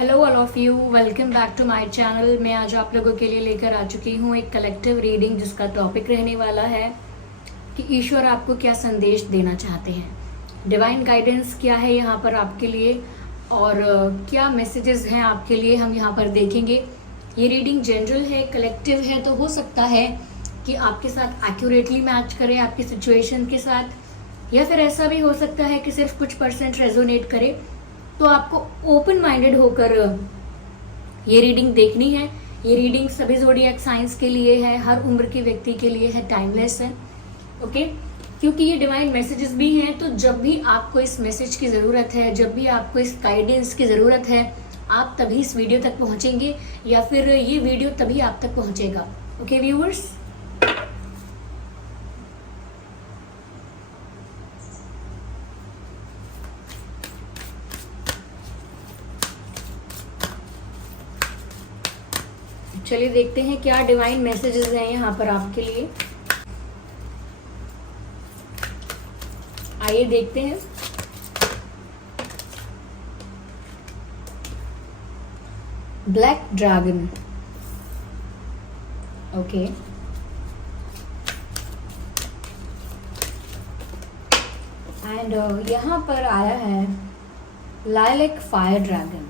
Hello all of you, welcome back to my channel. मैं आज आप लोगों के लिए लेकर आ चुकी हूँ एक कलेक्टिव रीडिंग जिसका टॉपिक रहने वाला है कि ईश्वर आपको क्या संदेश देना चाहते हैं। डिवाइन गाइडेंस क्या है यहाँ पर आपके लिए और क्या मैसेजेस हैं आपके लिए, हम यहाँ पर देखेंगे। ये रीडिंग जनरल है, कलेक्टिव है, तो हो सकता है कि आपके साथ एक्यूरेटली मैच करे आपकी सिचुएशन के साथ, या फिर ऐसा भी हो सकता है कि सिर्फ कुछ % रेजोनेट करे। तो आपको ओपन माइंडेड होकर ये रीडिंग देखनी है। ये रीडिंग सभी ज़ोडिएक साइंस के लिए है, हर उम्र के व्यक्ति के लिए है, टाइमलेस है। ओके, क्योंकि ये डिवाइन मैसेजेस भी हैं, तो जब भी आपको इस मैसेज की ज़रूरत है, जब भी आपको इस गाइडेंस की ज़रूरत है, आप तभी इस वीडियो तक पहुंचेंगे या फिर ये वीडियो तभी आप तक पहुंचेगा। ओके व्यूअर्स, चलिए देखते हैं क्या डिवाइन मैसेजेस हैं यहाँ पर आपके लिए। आइए देखते हैं। ब्लैक ड्रैगन, ओके, एंड यहाँ पर आया है लाइलैक फायर ड्रैगन।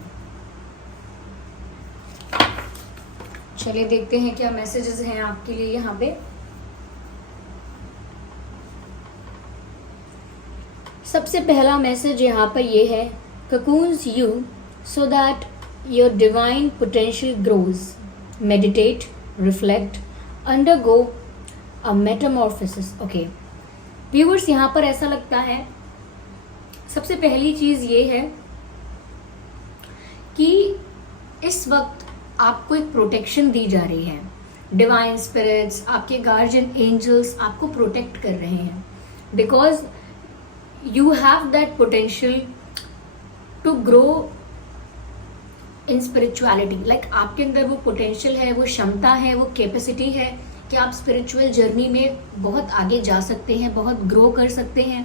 चलिए देखते हैं क्या मैसेजेस हैं आपके लिए यहाँ पे। सबसे पहला मैसेज यहाँ पर ये है, cocoons you so that your divine potential grows. Meditate, reflect, undergo a metamorphosis. Okay. Viewers, यहाँ पर ऐसा लगता है सबसे पहली चीज ये है कि इस वक्त आपको एक प्रोटेक्शन दी जा रही है। डिवाइन स्पिरिट्स, आपके गार्जियन एंजल्स आपको प्रोटेक्ट कर रहे हैं, because you have that potential to grow in spirituality. Like आपके अंदर वो पोटेंशियल है, वो क्षमता है, वो कैपेसिटी है कि आप स्पिरिचुअल जर्नी में बहुत आगे जा सकते हैं, बहुत ग्रो कर सकते हैं,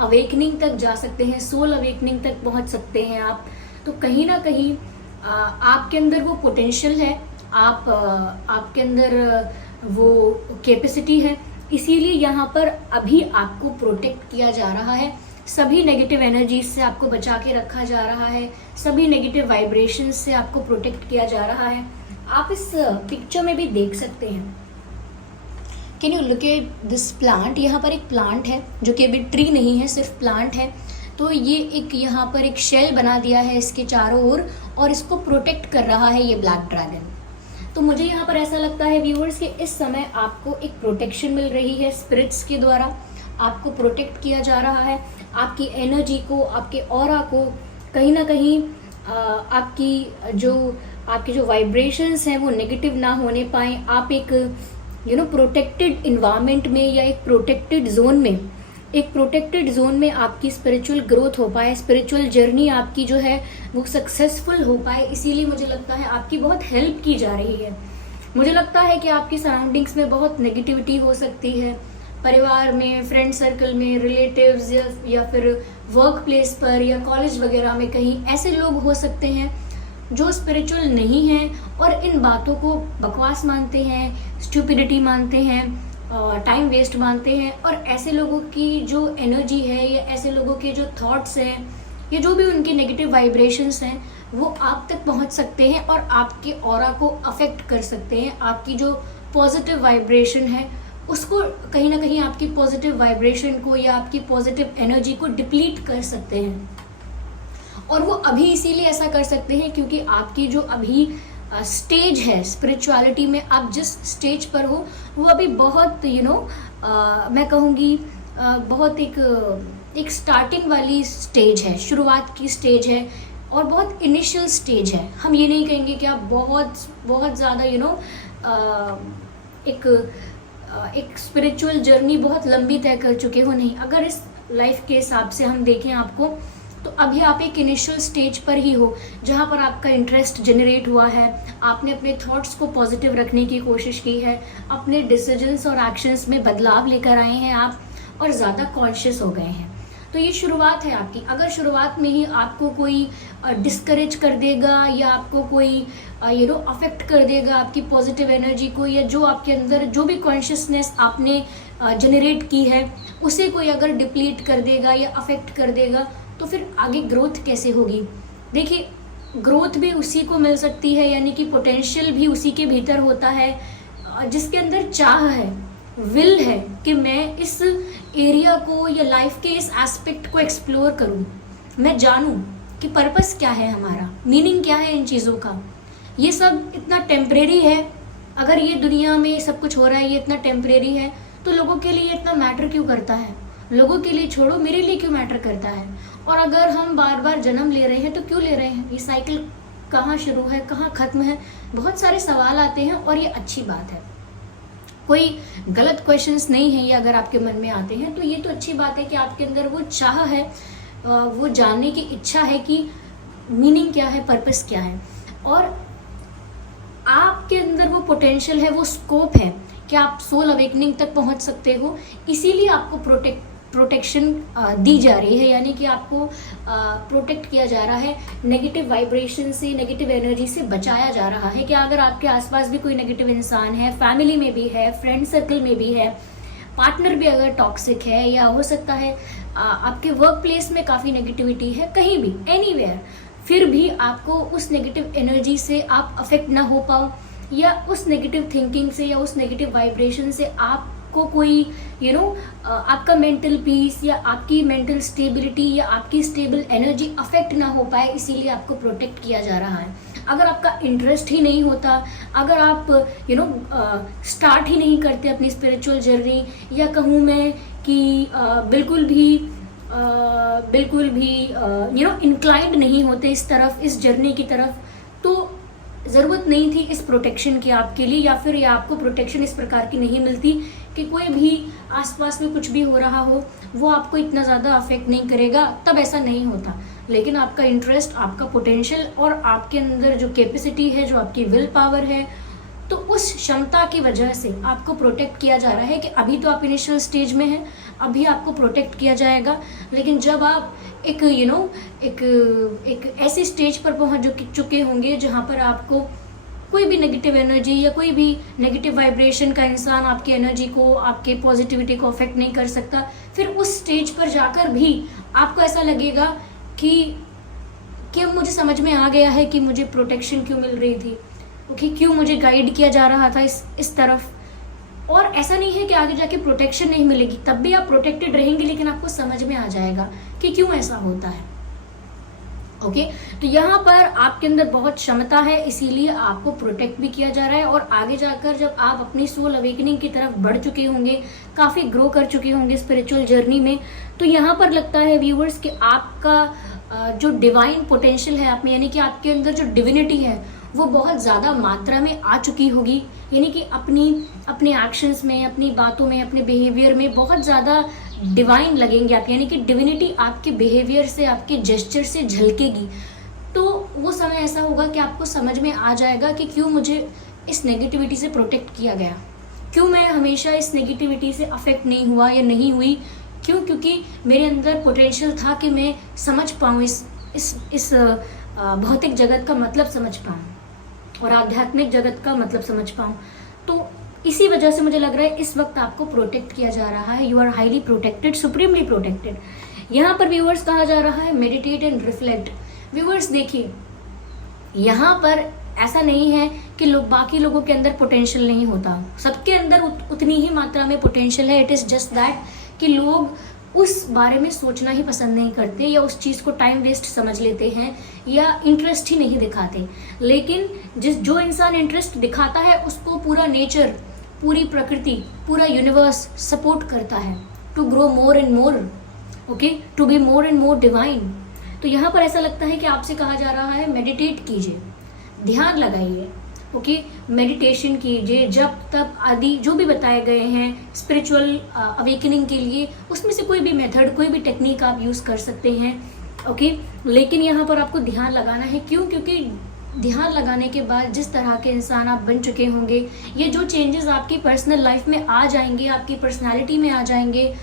अवेकनिंग तक जा सकते हैं, सोल अवेकनिंग तक पहुंच सकते हैं आप। तो कहीं ना कहीं आपके अंदर वो पोटेंशियल है, आपके अंदर वो कैपेसिटी है, इसीलिए यहाँ पर अभी आपको प्रोटेक्ट किया जा रहा है। सभी नेगेटिव एनर्जीज से आपको बचा के रखा जा रहा है, सभी नेगेटिव वाइब्रेशंस से आपको प्रोटेक्ट किया जा रहा है। आप इस पिक्चर में भी देख सकते हैं। Can you look at this plant? यहाँ पर एक प्लांट है जो कि अभी ट्री नहीं है, सिर्फ प्लांट है। तो ये एक यहाँ पर एक शेल बना दिया है इसके चारों ओर और इसको प्रोटेक्ट कर रहा है ये ब्लैक ड्रैगन। तो मुझे यहाँ पर ऐसा लगता है व्यूअर्स कि इस समय आपको एक प्रोटेक्शन मिल रही है स्पिरिट्स के द्वारा, आपको प्रोटेक्ट किया जा रहा है। आपकी एनर्जी को, आपके ऑरा को कहीं ना कहीं आपकी जो वाइब्रेशंस हैं वो नेगेटिव ना होने पाए। आप एक प्रोटेक्टेड इन्वायरमेंट में या एक प्रोटेक्टेड जोन में आपकी स्पिरिचुअल ग्रोथ हो पाए, स्पिरिचुअल जर्नी आपकी जो है वो सक्सेसफुल हो पाए। इसीलिए मुझे लगता है आपकी बहुत हेल्प की जा रही है। मुझे लगता है कि आपकी सराउंडिंग्स में बहुत नेगेटिविटी हो सकती है, परिवार में, फ्रेंड सर्कल में, रिलेटिव्स या फिर वर्क प्लेस पर या कॉलेज वगैरह में कहीं ऐसे लोग हो सकते हैं जो स्पिरिचुअल नहीं हैं और इन बातों को बकवास मानते हैं, स्टूपिडिटी मानते हैं, टाइम वेस्ट मानते हैं। और ऐसे लोगों की जो एनर्जी है या ऐसे लोगों के जो थॉट्स हैं या जो भी उनके नेगेटिव वाइब्रेशंस हैं वो आप तक पहुंच सकते हैं और आपके ऑरा को अफेक्ट कर सकते हैं। आपकी जो पॉजिटिव वाइब्रेशन है उसको कहीं ना कहीं, आपकी पॉजिटिव वाइब्रेशन को या आपकी पॉजिटिव एनर्जी को डिप्लीट कर सकते हैं। और वो अभी इसीलिए ऐसा कर सकते हैं क्योंकि आपकी जो अभी स्टेज है स्पिरिचुअलिटी में, आप जिस स्टेज पर हो वो अभी बहुत मैं कहूँगी बहुत एक स्टार्टिंग वाली स्टेज है, शुरुआत की स्टेज है और बहुत इनिशियल स्टेज है। हम ये नहीं कहेंगे कि आप बहुत ज़्यादा एक स्पिरिचुअल जर्नी बहुत लंबी तय कर चुके हो, नहीं। अगर इस लाइफ के हिसाब से हम देखें आपको, तो अभी आप एक इनिशियल स्टेज पर ही हो जहाँ पर आपका इंटरेस्ट जनरेट हुआ है, आपने अपने थॉट्स को पॉजिटिव रखने की कोशिश की है, अपने डिसीजंस और एक्शंस में बदलाव लेकर आए हैं आप और ज़्यादा कॉन्शियस हो गए हैं। तो ये शुरुआत है आपकी। अगर शुरुआत में ही आपको कोई डिस्करेज कर देगा या आपको कोई अफेक्ट कर देगा आपकी पॉजिटिव एनर्जी को, या जो आपके अंदर जो भी कॉन्शियसनेस आपने जनरेट की है उसे कोई अगर डिप्लीट कर देगा या अफेक्ट कर देगा, तो फिर आगे ग्रोथ कैसे होगी। देखिए, ग्रोथ भी उसी को मिल सकती है, यानी कि पोटेंशियल भी उसी के भीतर होता है जिसके अंदर चाह है, विल है कि मैं इस एरिया को या लाइफ के इस एस्पेक्ट को एक्सप्लोर करूं, मैं जानूं कि पर्पस क्या है हमारा, मीनिंग क्या है इन चीज़ों का। ये सब इतना टेम्परेरी है, अगर ये दुनिया में सब कुछ हो रहा है ये इतना टेम्परेरी है, तो लोगों के लिए इतना मैटर क्यों करता है। लोगों के लिए छोड़ो, मेरे लिए क्यों मैटर करता है। और अगर हम बार बार जन्म ले रहे हैं तो क्यों ले रहे हैं, ये साइकिल कहाँ शुरू है कहाँ खत्म है, बहुत सारे सवाल आते हैं। और ये अच्छी बात है, कोई गलत क्वेश्चंस नहीं है ये अगर आपके मन में आते हैं, तो ये तो अच्छी बात है कि आपके अंदर वो चाह है, वो जानने की इच्छा है कि मीनिंग क्या है, पर्पस क्या है। और आपके अंदर वो पोटेंशियल है, वो स्कोप है कि आप सोल अवेकनिंग तक पहुंच सकते हो। इसीलिए आपको प्रोटेक्शन दी जा रही है, यानी कि आपको प्रोटेक्ट किया जा रहा है, नेगेटिव वाइब्रेशन से, नेगेटिव एनर्जी से बचाया जा रहा है। कि अगर आपके आसपास भी कोई नेगेटिव इंसान है, फैमिली में भी है, फ्रेंड सर्कल में भी है, पार्टनर भी अगर टॉक्सिक है, या हो सकता है आपके वर्क प्लेस में काफ़ी नेगेटिविटी है, कहीं भी एनीवेयर, फिर भी आपको उस नेगेटिव एनर्जी से आप अफेक्ट ना हो पाओ, या उस नेगेटिव थिंकिंग से या उस नेगेटिव वाइब्रेशन से आपको कोई आपका मेंटल पीस या आपकी मेंटल स्टेबिलिटी या आपकी स्टेबल एनर्जी अफेक्ट ना हो पाए, इसीलिए आपको प्रोटेक्ट किया जा रहा है। अगर आपका इंटरेस्ट ही नहीं होता, अगर आप स्टार्ट ही नहीं करते अपनी स्पिरिचुअल जर्नी, या कहूँ मैं कि बिल्कुल भी इंक्लाइंड नहीं होते इस तरफ, इस जर्नी की तरफ, तो ज़रूरत नहीं थी इस प्रोटेक्शन की आपके लिए, या फिर आपको प्रोटेक्शन इस प्रकार की नहीं मिलती कि कोई भी आसपास में कुछ भी हो रहा हो वो आपको इतना ज़्यादा अफेक्ट नहीं करेगा, तब ऐसा नहीं होता। लेकिन आपका इंटरेस्ट, आपका पोटेंशियल और आपके अंदर जो कैपेसिटी है, जो आपकी विल पावर है, तो उस क्षमता की वजह से आपको प्रोटेक्ट किया जा रहा है कि अभी तो आप इनिशियल स्टेज में हैं, अभी आपको प्रोटेक्ट किया जाएगा। लेकिन जब आप एक ऐसे स्टेज पर पहुंच चुके होंगे जहां पर आपको कोई भी नेगेटिव एनर्जी या कोई भी नेगेटिव वाइब्रेशन का इंसान आपकी एनर्जी को, आपके पॉजिटिविटी को अफेक्ट नहीं कर सकता, फिर उस स्टेज पर जाकर भी आपको ऐसा लगेगा कि अब मुझे समझ में आ गया है कि मुझे प्रोटेक्शन क्यों मिल रही थी, ओके, क्यों मुझे गाइड किया जा रहा था इस तरफ। और ऐसा नहीं है कि आगे जाके प्रोटेक्शन नहीं मिलेगी, तब भी आप प्रोटेक्टेड रहेंगे, लेकिन आपको समझ में आ जाएगा कि क्यों ऐसा होता है। ओके, तो यहाँ पर आपके अंदर बहुत क्षमता है, इसीलिए आपको प्रोटेक्ट भी किया जा रहा है। और आगे जाकर जब आप अपनी सोल अवेकनिंग की तरफ बढ़ चुके होंगे, काफ़ी ग्रो कर चुके होंगे स्पिरिचुअल जर्नी में, तो यहाँ पर लगता है व्यूअर्स कि आपका जो डिवाइन पोटेंशियल है आप में, यानी कि आपके अंदर जो डिविनिटी है वो बहुत ज़्यादा मात्रा में आ चुकी होगी, यानी कि अपने एक्शंस में, अपनी बातों में, अपने बिहेवियर में बहुत ज़्यादा डिवाइन लगेंगे आप, यानी कि डिविनिटी आपके बिहेवियर से, आपके जेस्चर से झलकेगी। तो वो समय ऐसा होगा कि आपको समझ में आ जाएगा कि क्यों मुझे इस नेगेटिविटी से प्रोटेक्ट किया गया, क्यों मैं हमेशा इस नेगेटिविटी से अफेक्ट नहीं हुआ या नहीं हुई, क्योंकि मेरे अंदर पोटेंशियल था कि मैं समझ पाऊँ इस भौतिक जगत का मतलब समझ पाऊँ और आध्यात्मिक जगत का मतलब समझ पाऊँ। तो इसी वजह से मुझे लग रहा है इस वक्त आपको प्रोटेक्ट किया जा रहा है। You are highly protected, supremely protected. यहाँ पर व्यूअर्स कहा जा रहा है मेडिटेट एंड रिफ्लेक्ट। व्यूअर्स देखिए, यहाँ पर ऐसा नहीं है कि बाकी लोगों के अंदर पोटेंशियल नहीं होता, सबके अंदर उतनी ही मात्रा में पोटेंशियल है। इट इज़ जस्ट दैट कि लोग उस बारे में सोचना ही पसंद नहीं करते, या उस चीज़ को टाइम वेस्ट समझ लेते हैं, या इंटरेस्ट ही नहीं दिखाते। लेकिन जो इंसान इंटरेस्ट दिखाता है उसको पूरा नेचर, पूरी प्रकृति, पूरा यूनिवर्स सपोर्ट करता है to grow more and more, okay, to be more and more divine. तो यहाँ पर ऐसा लगता है कि आपसे कहा जा रहा है मेडिटेट कीजिए, ध्यान लगाइए, ओके, मेडिटेशन कीजिए, जब तब आदि जो भी बताए गए हैं स्पिरिचुअल अवेकनिंग के लिए, उसमें से कोई भी मेथड, कोई भी टेक्निक आप यूज़ कर सकते हैं, ओके। लेकिन यहाँ पर आपको ध्यान लगाना है, क्योंकि ध्यान लगाने के बाद जिस तरह के इंसान आप बन चुके होंगे, ये जो चेंजेस आपकी पर्सनल लाइफ में आ जाएंगे, आपकी पर्सनालिटी में आ जाएंगे,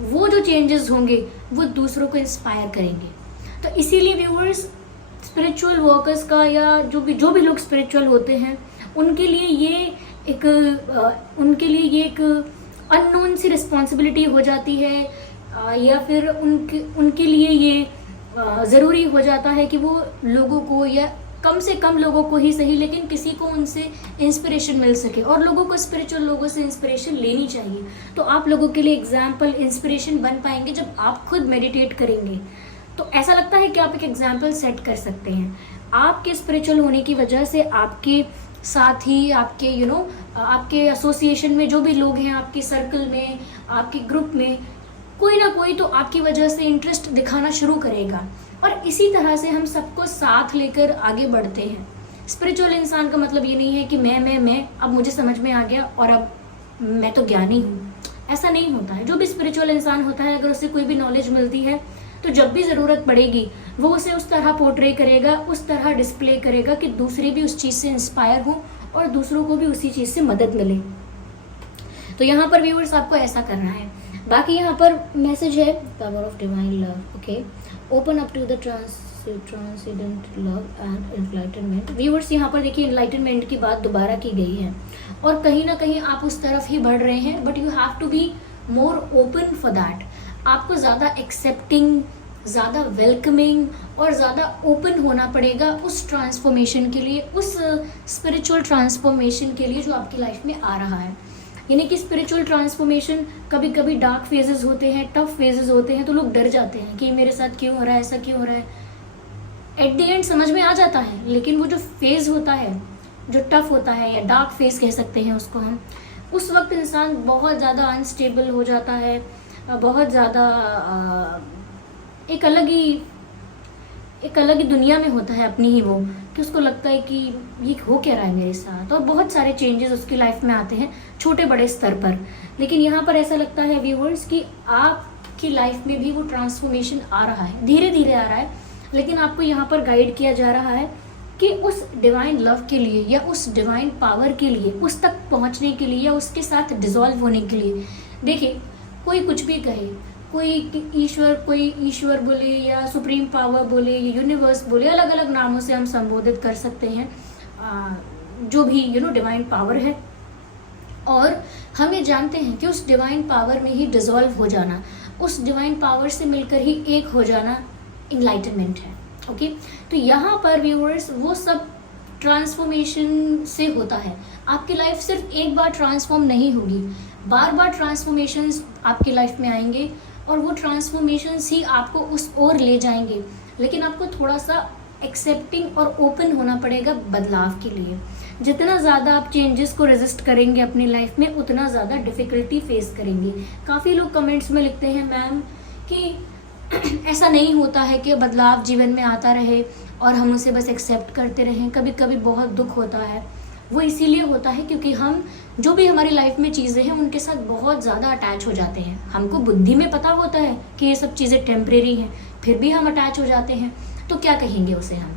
वो जो चेंजेस होंगे वो दूसरों को इंस्पायर करेंगे। तो इसीलिए व्यूअर्स, स्पिरिचुअल वर्कर्स का या जो भी लोग स्पिरिचुअल होते हैं उनके लिए ये एक अननोन सी रिस्पॉन्सिबिलिटी हो जाती है, या फिर उनके लिए ये ज़रूरी हो जाता है कि वो लोगों को, या कम से कम लोगों को ही सही लेकिन किसी को उनसे इंस्पिरेशन मिल सके, और लोगों को स्पिरिचुअल लोगों से इंस्पिरेशन लेनी चाहिए। तो आप लोगों के लिए एग्जाम्पल, इंस्पिरेशन बन पाएंगे जब आप खुद मेडिटेट करेंगे। तो ऐसा लगता है कि आप एक एग्जाम्पल सेट कर सकते हैं। आपके स्पिरिचुअल होने की वजह से आपके साथी, आपके आपके एसोसिएशन में जो भी लोग हैं, आपके सर्कल में, आपके ग्रुप में, कोई ना कोई तो आपकी वजह से इंटरेस्ट दिखाना शुरू करेगा, और इसी तरह से हम सबको साथ लेकर आगे बढ़ते हैं। स्पिरिचुअल इंसान का मतलब ये नहीं है कि मैं अब मुझे समझ में आ गया और अब मैं तो ज्ञानी हूँ, ऐसा नहीं होता है। जो भी स्पिरिचुअल इंसान होता है, अगर उसे कोई भी नॉलेज मिलती है तो जब भी ज़रूरत पड़ेगी वो उसे उस तरह पोर्ट्रे करेगा, उस तरह डिस्प्ले करेगा कि दूसरे भी उस चीज़ से इंस्पायर हो और दूसरों को भी उसी चीज़ से मदद मिले। तो यहाँ पर व्यूअर्स आपको ऐसा करना है। बाकी यहाँ पर मैसेज है, power of divine love, okay, open up to the transcendent love and enlightenment. Viewers यहाँ पर देखिए एनलाइटनमेंट की बात दोबारा की गई है, और कहीं ना कहीं आप उस तरफ ही बढ़ रहे हैं, but you have to be more open for that. आपको ज़्यादा एक्सेप्टिंग, ज़्यादा वेलकमिंग और ज़्यादा ओपन होना पड़ेगा उस ट्रांसफॉर्मेशन के लिए, उस स्पिरिचुअल ट्रांसफॉर्मेशन के लिए जो आपकी लाइफ में आ रहा है। यानी कि स्पिरिचुअल ट्रांसफॉर्मेशन, कभी कभी डार्क फेजेस होते हैं, टफ फेजेस होते हैं, तो लोग डर जाते हैं कि मेरे साथ क्यों हो रहा है, ऐसा क्यों हो रहा है। एट द एंड समझ में आ जाता है, लेकिन वो जो फेज होता है, जो टफ होता है, या डार्क फेज कह सकते हैं उसको हम, उस वक्त इंसान बहुत ज़्यादा अनस्टेबल हो जाता है, बहुत ज़्यादा एक अलग ही दुनिया में होता है अपनी ही वो, कि उसको लगता है कि ये हो क्या रहा है मेरे साथ, और बहुत सारे चेंजेस उसकी लाइफ में आते हैं छोटे बड़े स्तर पर। लेकिन यहाँ पर ऐसा लगता है व्यूअर्स कि आपकी लाइफ में भी वो ट्रांसफॉर्मेशन आ रहा है, धीरे धीरे आ रहा है, लेकिन आपको यहाँ पर गाइड किया जा रहा है कि उस डिवाइन लव के लिए, या उस डिवाइन पावर के लिए, उस तक पहुँचने के लिए, या उसके साथ डिसॉल्व होने के लिए। देखिए, कोई कुछ भी कहे, कोई ईश्वर बोले, या सुप्रीम पावर बोले, या यूनिवर्स बोले, अलग अलग नामों से हम संबोधित कर सकते हैं जो भी डिवाइन पावर है। और हम ये जानते हैं कि उस डिवाइन पावर में ही डिसॉल्व हो जाना, उस डिवाइन पावर से मिलकर ही एक हो जाना इनलाइटनमेंट है। ओके, तो यहाँ पर व्यूअर्स वो सब ट्रांसफॉर्मेशन से होता है। आपकी लाइफ सिर्फ एक बार ट्रांसफॉर्म नहीं होगी, बार बार ट्रांसफॉर्मेशंस आपकी लाइफ में आएंगे, और वो ट्रांसफॉर्मेशंस ही आपको उस ओर ले जाएंगे। लेकिन आपको थोड़ा सा एक्सेप्टिंग और ओपन होना पड़ेगा बदलाव के लिए। जितना ज़्यादा आप चेंजेस को रेजिस्ट करेंगे अपनी लाइफ में, उतना ज़्यादा डिफ़िकल्टी फेस करेंगे। काफ़ी लोग कमेंट्स में लिखते हैं मैम कि ऐसा नहीं होता है कि बदलाव जीवन में आता रहे और हम उसे बस एक्सेप्ट करते रहें। कभी कभी बहुत दुख होता है। वो इसीलिए होता है क्योंकि हम जो भी हमारी लाइफ में चीज़ें हैं उनके साथ बहुत ज़्यादा अटैच हो जाते हैं। हमको बुद्धि में पता होता है कि ये सब चीज़ें टेम्परेरी हैं, फिर भी हम अटैच हो जाते हैं। तो क्या कहेंगे उसे हम,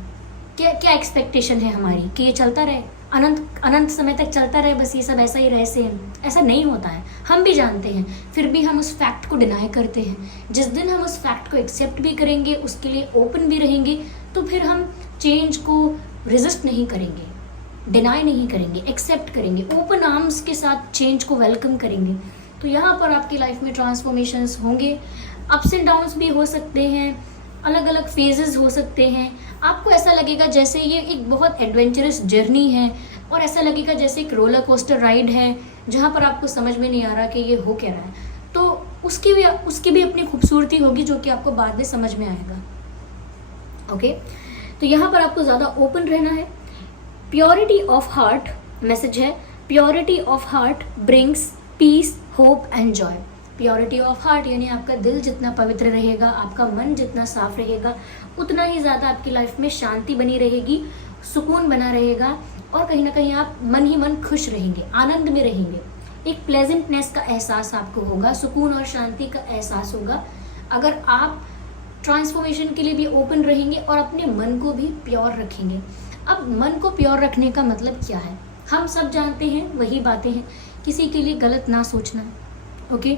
क्या एक्सपेक्टेशन है हमारी कि ये चलता रहे, अनंत समय तक चलता रहे, बस ये सब ऐसा ही रहे सेम? ऐसा नहीं होता है, हम भी जानते हैं, फिर भी हम उस फैक्ट को डिनाई करते हैं। जिस दिन हम उस फैक्ट को एक्सेप्ट भी करेंगे, उसके लिए ओपन भी रहेंगे, तो फिर हम चेंज को रेजिस्ट नहीं करेंगे, डिनाई नहीं करेंगे, एक्सेप्ट करेंगे, ओपन आर्म्स के साथ चेंज को वेलकम करेंगे। तो यहाँ पर आपकी लाइफ में ट्रांसफॉर्मेशंस होंगे, अप्स एंड डाउन्स भी हो सकते हैं, अलग अलग फेजेस हो सकते हैं। आपको ऐसा लगेगा जैसे ये एक बहुत एडवेंचरस जर्नी है, और ऐसा लगेगा जैसे एक रोलर कोस्टर राइड है जहाँ पर आपको समझ में नहीं आ रहा कि ये हो क्या रहा है। तो उसकी भी अपनी खूबसूरती होगी जो कि आपको बाद में समझ में आएगा। ओके, तो यहाँ पर आपको ज़्यादा ओपन रहना है। प्योरिटी ऑफ हार्ट मैसेज है, purity of heart brings peace, hope and joy. Purity of heart यानी आपका दिल जितना पवित्र रहेगा, आपका मन जितना साफ रहेगा, उतना ही ज़्यादा आपकी लाइफ में शांति बनी रहेगी, सुकून बना रहेगा, और कहीं ना कहीं आप मन ही मन खुश रहेंगे, आनंद में रहेंगे। एक प्लेजेंटनेस का एहसास आपको होगा, सुकून और शांति का एहसास होगा अगर आप ट्रांसफॉर्मेशन के लिए भी ओपन रहेंगे और अपने मन को भी प्योर रखेंगे। अब मन को प्योर रखने का मतलब क्या है? हम सब जानते हैं, वही बातें हैं, किसी के लिए गलत ना सोचना। ओके,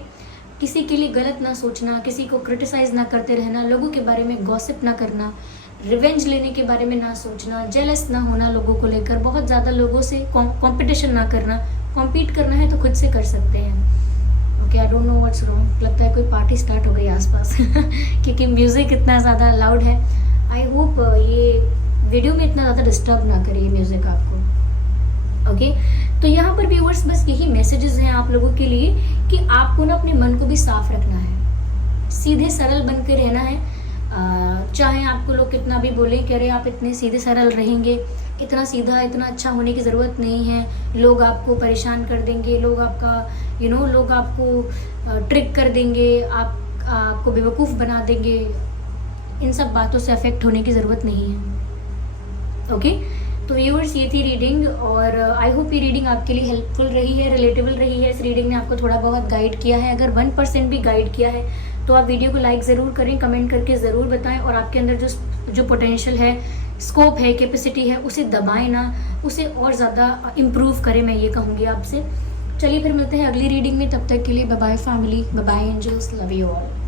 किसी के लिए गलत ना सोचना, किसी को क्रिटिसाइज ना करते रहना, लोगों के बारे में गॉसिप ना करना, रिवेंज लेने के बारे में ना सोचना, जेलस ना होना लोगों को लेकर, बहुत ज़्यादा लोगों से कंपटीशन ना करना। कॉम्पीट करना है तो खुद से कर सकते हैं। Okay, I don't know what's wrong, लगता है कोई पार्टी स्टार्ट हो गई आसपास क्योंकि म्यूज़िक इतना ज़्यादा लाउड है। आई होप ये वीडियो में इतना ज़्यादा डिस्टर्ब ना करे ये म्यूज़िक आपको। ओके, तो यहाँ पर व्यूअर्स बस यही मैसेजेस हैं आप लोगों के लिए कि आपको ना अपने मन को भी साफ रखना है, सीधे सरल बन के रहना है। चाहे आपको लोग कितना भी बोले कि अरे आप इतने सीधे सरल रहेंगे, इतना सीधा इतना अच्छा होने की ज़रूरत नहीं है, लोग आपको परेशान कर देंगे, लोग आपका लोग आपको ट्रिक कर देंगे, आपको बेवकूफ़ बना देंगे, इन सब बातों से अफेक्ट होने की ज़रूरत नहीं है। ओके, तो व्यूअर्स ये थी रीडिंग और आई होप ये रीडिंग आपके लिए हेल्पफुल रही है, रिलेटेबल रही है। इस रीडिंग ने आपको थोड़ा बहुत गाइड किया है। अगर 1% भी गाइड किया है तो आप वीडियो को लाइक ज़रूर करें, कमेंट करके ज़रूर बताएं और आपके अंदर जो पोटेंशियल है, स्कोप है, कैपेसिटी है, उसे दबाएं ना, उसे और ज़्यादा इम्प्रूव करें, मैं ये कहूँगी आपसे। चलिए फिर मिलते हैं अगली रीडिंग में, तब तक के लिए bye bye family, bye bye angels, love you all.